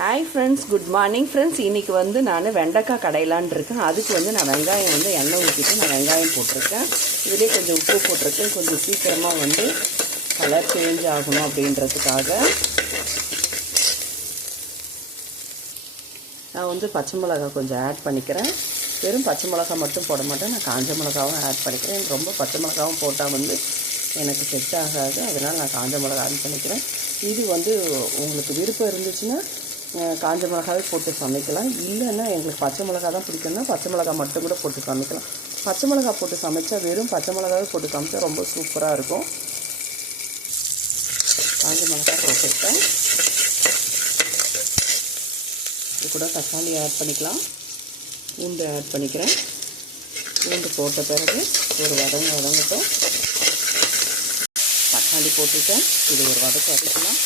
Hi friends, good morning friends. இன்றைக்கி வந்து நான் வெண்டைக்காய் கடையலான்னு இருக்கேன். அதுக்கு வந்து நான் வெங்காயம் வந்து எண்ணெய் ஊற்றிட்டு நான் வெங்காயம் போட்டிருக்கேன். இதிலே கொஞ்சம் உப்பு போட்டிருக்கேன். கொஞ்சம் சீக்கிரமாக வந்து கலர் சேஞ்ச் ஆகணும் அப்படின்றதுக்காக. நான் வந்து பச்சை மிளகாய் கொஞ்சம் ஆட் பண்ணிக்கிறேன். வெறும் பச்சை மிளகாய் மட்டும் போட மாட்டேன், நான் காஞ்ச மிளகாவும் ஆட் பண்ணிக்கிறேன். எனக்கு ரொம்ப பச்சை மிளகாவும் போட்டால் வந்து எனக்கு செட் ஆகாது, அதனால் நான் காஞ்ச மிளகாய் ஆட் பண்ணிக்கிறேன். இது வந்து உங்களுக்கு விருப்பம் இருந்துச்சுன்னா காஞ்ச மிளகாவே போட்டு சமைக்கலாம். இல்லைன்னா எங்களுக்கு பச்சை மிளகா தான் பிடிக்கும்னா பச்சை மிளகா மட்டும் கூட போட்டு சமைக்கலாம். பச்சை மிளகா போட்டு சமைச்சா வெறும் பச்சை மிளகாவே போட்டு சமைச்சா ரொம்ப சூப்பராக இருக்கும். காஞ்ச மிளகா போட்டுட்டேன். இது கூட தக்காளி ஆட் பண்ணிக்கலாம். பூண்டு ஆட் பண்ணிக்கிறேன். பூண்டு போட்ட பிறகு ஒரு வதங்கட்டும். தக்காளி போட்டுட்டேன். இது ஒரு வதக்கலாம்.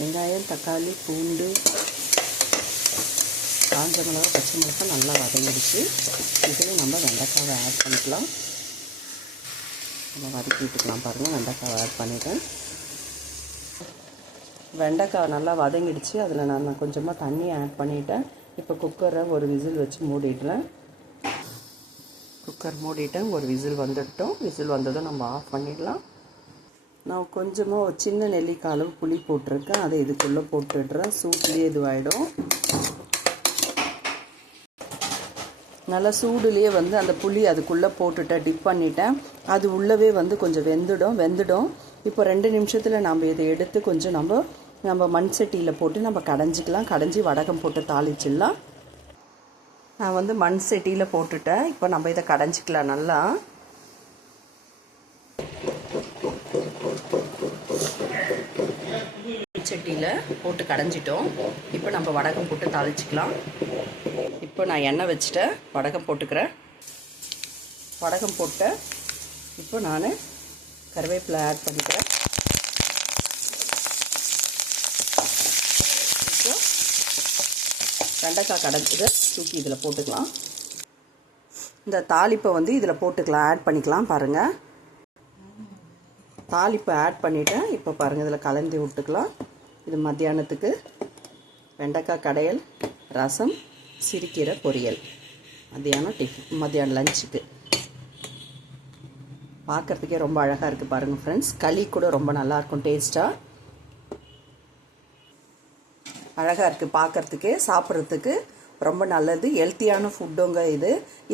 வெங்காயம், தக்காளி, பூண்டு, காஞ்ச மிளகா, பச்சை மிளகா நல்லா வதங்கிடுச்சு. இதில் நம்ம வெண்டைக்காவை ஆட் பண்ணிக்கலாம். நம்ம வதக்கி விட்டுக்கலாம். பாருங்கள், வெண்டைக்காவை ஆட் பண்ணிட்டேன். வெண்டைக்காய் நல்லா வதங்கிடுச்சு. அதில் நான் கொஞ்சமாக தண்ணி ஆட் பண்ணிட்டேன். இப்போ குக்கரை ஒரு விசில் வச்சு மூடிடுறேன். குக்கர் மூடிட்டேன். ஒரு விசில் வந்துட்டோம். விசில் வந்ததும் நம்ம ஆஃப் பண்ணிடலாம். நான் கொஞ்சமாக ஒரு சின்ன நெல்லிக்காய் அளவு புளி போட்டிருக்கேன். அதை இதுக்குள்ளே போட்டுடுறேன். சூட்லேயே இதுவாகிடும். நல்லா சூடுலேயே வந்து அந்த புளி அதுக்குள்ளே போட்டுட்டேன். டிப் பண்ணிட்டேன். அது உள்ளவே வந்து கொஞ்சம் வெந்துடும். இப்போ 2 நிமிஷத்தில் நம்ம இதை எடுத்து கொஞ்சம் நம்ம மண் சட்டியில் போட்டு நம்ம கடைஞ்சிக்கலாம். கடைஞ்சி வடகம் போட்டு தாளிச்சிடலாம். நான் வந்து மண் சட்டியில் போட்டுட்டேன். இப்போ நம்ம இதை கடைஞ்சிக்கலாம். நல்லா சட்டியில் போட்டு கடைஞ்சிட்டோம். இப்போ நம்ம வடகம் போட்டு தாளிச்சிக்கலாம். இப்போ நான் எண்ணெய் வச்சுட்டேன். வடகம் போட்டுக்கிறேன். வடகம் போட்டேன். இப்போ நான் கருவேப்பிலை ஆட் பண்ணிக்கிறேன். இப்போ வெண்டைக்காய் கடைஞ்சதை தூக்கி இதில் போட்டுக்கலாம். இந்த தாளிப்பை வந்து இதில் போட்டுக்கலாம், ஆட் பண்ணிக்கலாம். பாருங்கள், தாளிப்பை ஆட் பண்ணிவிட்டேன். இப்போ பாருங்கள், இதில் கலந்து விட்டுக்கலாம். இது மத்தியானத்துக்கு வெண்டைக்காய் கடையல், ரசம், சிறுக்கீரை பொரியல். மத்தியானம் லஞ்சுக்கு பார்க்குறதுக்கே ரொம்ப அழகாக இருக்குது. பாருங்கள் ஃப்ரெண்ட்ஸ், களி கூட ரொம்ப நல்லாயிருக்கும். டேஸ்ட்டாக அழகாக இருக்குது. பார்க்குறதுக்கே சாப்பிட்றதுக்கு ரொம்ப நல்லது. ஹெல்த்தியான ஃபுட்டுங்க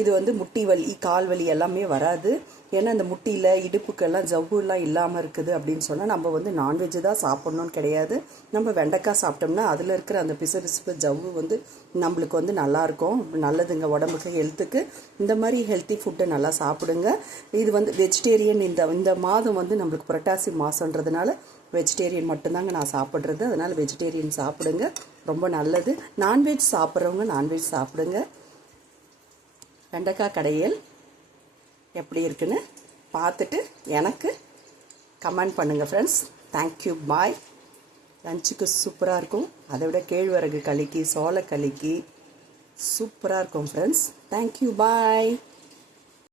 இது வந்து முட்டி வலி, கால் வலி எல்லாமே வராது. ஏன்னா இந்த முட்டியில் இடுப்புக்கெல்லாம் ஜவ்வுலாம் இல்லாமல் இருக்குது அப்படின்னு சொன்னால் நம்ம வந்து நான்வெஜ்ஜு தான் சாப்பிட்ணுன்னு கிடையாது. நம்ம வெண்டைக்காய் சாப்பிட்டோம்னா அதில் இருக்கிற அந்த பிசுபிசுப்பு ஜவ்வு வந்து நம்மளுக்கு வந்து நல்லாயிருக்கும். நல்லதுங்க உடம்புக்கு, ஹெல்த்துக்கு. இந்த மாதிரி ஹெல்த்தி ஃபுட்டை நல்லா சாப்பிடுங்க. இது வந்து வெஜிடேரியன். இந்த மாதம் வந்து நம்மளுக்கு புரட்டாசி மாதன்றதுனால வெஜிடேரியன் மட்டும்தாங்க நான் சாப்பிட்றது. அதனால் வெஜிடேரியன் சாப்பிடுங்க, ரொம்ப நல்லது. நான்வெஜ் சாப்பிட்றவங்க நான்வெஜ் சாப்பிடுங்க. வெண்டைக்காய் கடையல் எப்படி இருக்குன்னு பார்த்துட்டு எனக்கு கமெண்ட் பண்ணுங்கள் ஃப்ரெண்ட்ஸ். தேங்க்யூ, பாய். லஞ்சுக்கு சூப்பராக இருக்கும். அதை விட கேழ்வரகு களிக்கு, சோளக்களிக்கு சூப்பராக இருக்கும் ஃப்ரெண்ட்ஸ். தேங்க்யூ, பாய்.